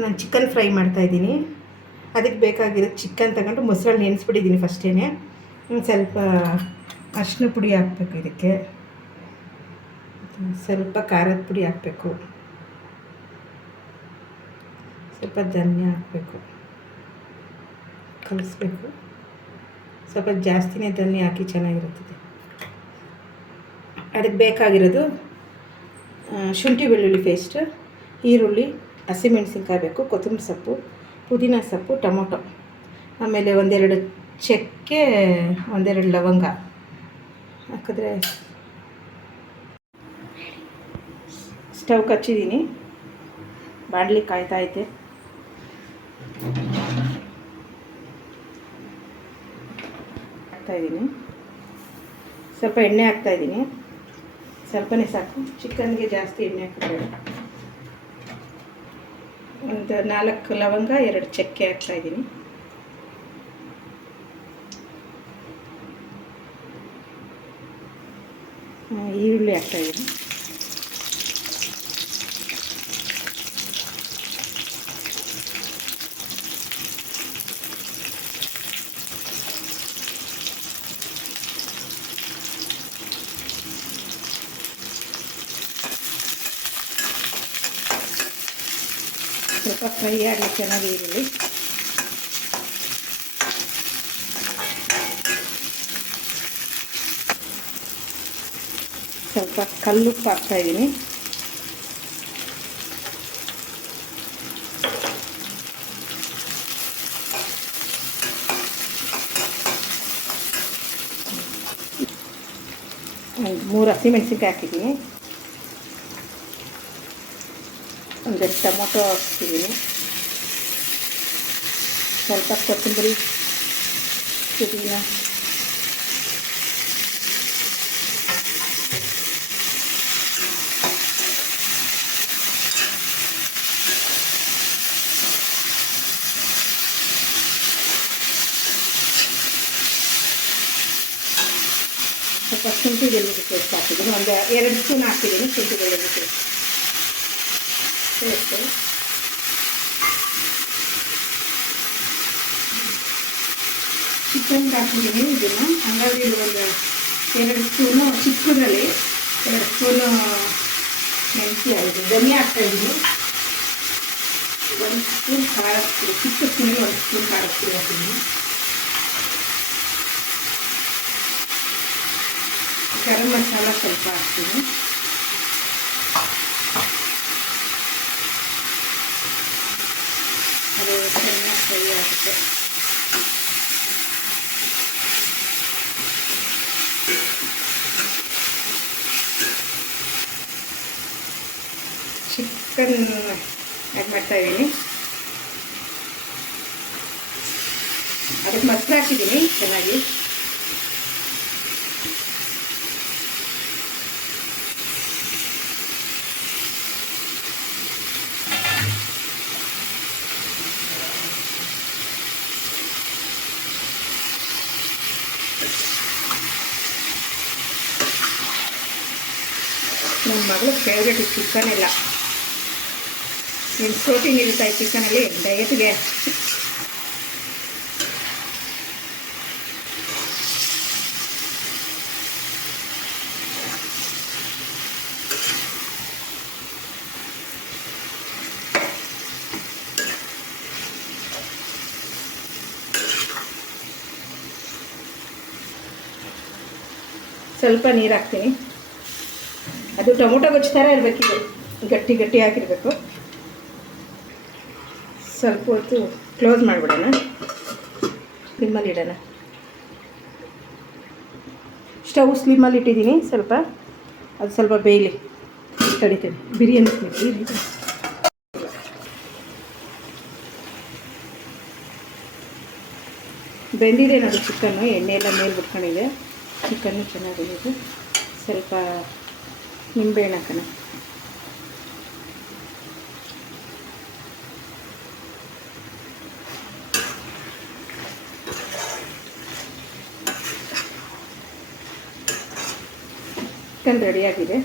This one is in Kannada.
ನಾನು ಚಿಕನ್ ಫ್ರೈ ಮಾಡ್ತಾಯಿದ್ದೀನಿ. ಅದಕ್ಕೆ ಬೇಕಾಗಿರೋದು ಚಿಕನ್ ತಗೊಂಡು ಮೊಸರಲ್ಲಿ ನೆನೆಸ್ಬಿಟ್ಟಿದ್ದೀನಿ ಫಸ್ಟೇ. ಸ್ವಲ್ಪ ಅರಿಶಿನ ಪುಡಿ ಹಾಕಬೇಕು, ಇದಕ್ಕೆ ಸ್ವಲ್ಪ ಖಾರದ ಪುಡಿ ಹಾಕಬೇಕು, ಸ್ವಲ್ಪ ಧನಿಯಾ ಹಾಕಬೇಕು, ಕಲಿಸ್ಬೇಕು. ಸ್ವಲ್ಪ ಜಾಸ್ತಿನೇ ಧನಿಯಾ ಹಾಕಿ ಚೆನ್ನಾಗಿರುತ್ತದೆ. ಅದಕ್ಕೆ ಬೇಕಾಗಿರೋದು ಶುಂಠಿ ಬೆಳ್ಳುಳ್ಳಿ ಪೇಸ್ಟ್, ಈರುಳ್ಳಿ, ಹಸಿಮೆಣಸಿನ್ಕಾಯಿ ಬೇಕು, ಕೊತ್ತಂಬರಿ ಸೊಪ್ಪು, ಪುದೀನ ಸೊಪ್ಪು, ಟೊಮೊಟೊ, ಆಮೇಲೆ ಒಂದೆರಡು ಚಕ್ಕೆ, ಒಂದೆರಡು ಲವಂಗ ಹಾಕಿದ್ರೆ. ಸ್ಟವ್ ಹಚ್ಚಿದ್ದೀನಿ, ಬಾಣಲಿ ಕಾಯ್ತೈತೆ. ಹಾಕ್ತಾಯಿದ್ದೀನಿ, ಸ್ವಲ್ಪ ಎಣ್ಣೆ ಹಾಕ್ತಾಯಿದ್ದೀನಿ. ಸ್ವಲ್ಪನೇ ಸಾಕು, ಚಿಕನ್ಗೆ ಜಾಸ್ತಿ ಎಣ್ಣೆ ಹಾಕಬೇಡ. ಒಂದು 4 ಲವಂಗ, 2 ಚಕ್ಕೆ ಹಾಕ್ತಾಯಿದ್ದೀನಿ. ಈರುಳ್ಳಿ ಹಾಕ್ತಾಯಿದ್ದೀನಿ. ಸ್ವಲ್ಪ ಫ್ರೈ ಆಗಲಿ ಚೆನ್ನಾಗಿ ಈರುಳ್ಳಿ. ಸ್ವಲ್ಪ ಕಲ್ಲುಪ್ಪು ಹಾಕ್ತಾಯಿದ್ದೀನಿ. ಒಂದು 3 ಹಸಿಮೆಣಸಿನ್ಕಾಯಿ ಹಾಕಿದ್ದೀನಿ. ಒಂದೆರಡು ಟೊಮೊಟೊ ಹಾಕ್ತಿದ್ದೀನಿ. ಸ್ವಲ್ಪ ಕೊತ್ತಂಬರಿ, ಪುದೀನ, ಸ್ವಲ್ಪ ಶುಂಠಿ ಬೆಳ್ಳುಳ್ಳಿ ಪೇಸ್ಟ್ ಹಾಕಿದ್ದೀನಿ. ಒಂದು 2 ಸ್ಪೂನ್ ಹಾಕಿದ್ದೀನಿ ಶುಂಠಿ ಬೆಳ್ಳುಳ್ಳಿ ಪೇಸ್ಟ್. ಚಿಕನ್ಗೆ ಹಾಕಿದ್ದೀನಿ ಇದನ್ನು. ಹಾಗಾಗಿ ಒಂದು 2 ಸ್ಪೂನು ಚಿಕ್ಕದ್ರಲ್ಲಿ 2 ಸ್ಪೂನು ಮೆಣಸಿ ಆಗಿದೆ, ಧನಿಯಾ ಹಾಕ್ತಾಯಿದ್ದೀನಿ. 1 ಸ್ಪೂನ್ ಖಾರದ ಪುಡಿ, ಚಿಕ್ಕ ಸ್ಪೂನಲ್ಲಿ 1 ಸ್ಪೂನ್ ಖಾರದ ಪುಡಿ ಹಾಕಿದ್ದೀನಿ. ಗರಂ ಮಸಾಲ ಸ್ವಲ್ಪ ಹಾಕ್ತೀನಿ. ಅದು ಚೆನ್ನಾಗಿ ಫ್ರೈ ಆಗುತ್ತೆ. ಚಿಕನ್ ಆ್ಯಡ್ ಮಾಡ್ತಾಯಿದ್ದೀನಿ. ಅದಕ್ಕೆ ಮೊಸರು ಹಾಕಿದ್ದೀನಿ ಚೆನ್ನಾಗಿ. ನನ್ನ ಮಗಳು ಫೇವ್ರೇಟ್ ಚಿಕನ್ ಎಲ್ಲ. ಏನು ಪ್ರೋಟೀನ್ ಇರುತ್ತೆ ಈ ಚಿಕನಲ್ಲಿ ಡಯಟ್ಗೆ. ಸ್ವಲ್ಪ ನೀರು ಹಾಕ್ತೀನಿ. ಅದು ಟೊಮೊಟೊ ಗೊಜ್ಜು ಥರ ಇರಬೇಕಿದೆ, ಗಟ್ಟಿ ಗಟ್ಟಿ ಹಾಕಿರಬೇಕು. ಸ್ವಲ್ಪ ಹೊತ್ತು ಕ್ಲೋಸ್ ಮಾಡಿಬಿಡೋಣ, ಸ್ಲಿಮ್ಮಲ್ಲಿ ಇಡೋಣ. ಸ್ಟವ್ ಸ್ಲಿಮ್ಮಲ್ಲಿ ಇಟ್ಟಿದ್ದೀನಿ. ಸ್ವಲ್ಪ ಅದು ಸ್ವಲ್ಪ ಬೇಯಲಿ, ತಡಿತೀನಿ. ಬಿರಿಯಾನಿ ಸ್ಮೆಲ್ ಬೆಂದಿದೆ ನೋಡಿ ಚಿಕನ್ನು. ಎಣ್ಣೆ ಎಲ್ಲ ಮೇಲೆ ಬಿಟ್ಕೊಂಡಿದೆ. ಚಿಕನ್ನು ಚೆನ್ನಾಗಿದೆ. ಸ್ವಲ್ಪ ನಿಂಬೆಹಣ್ಣು ಹಾಕೋಣ. ಚಿಕನ್ ರೆಡಿಯಾಗಿದೆ.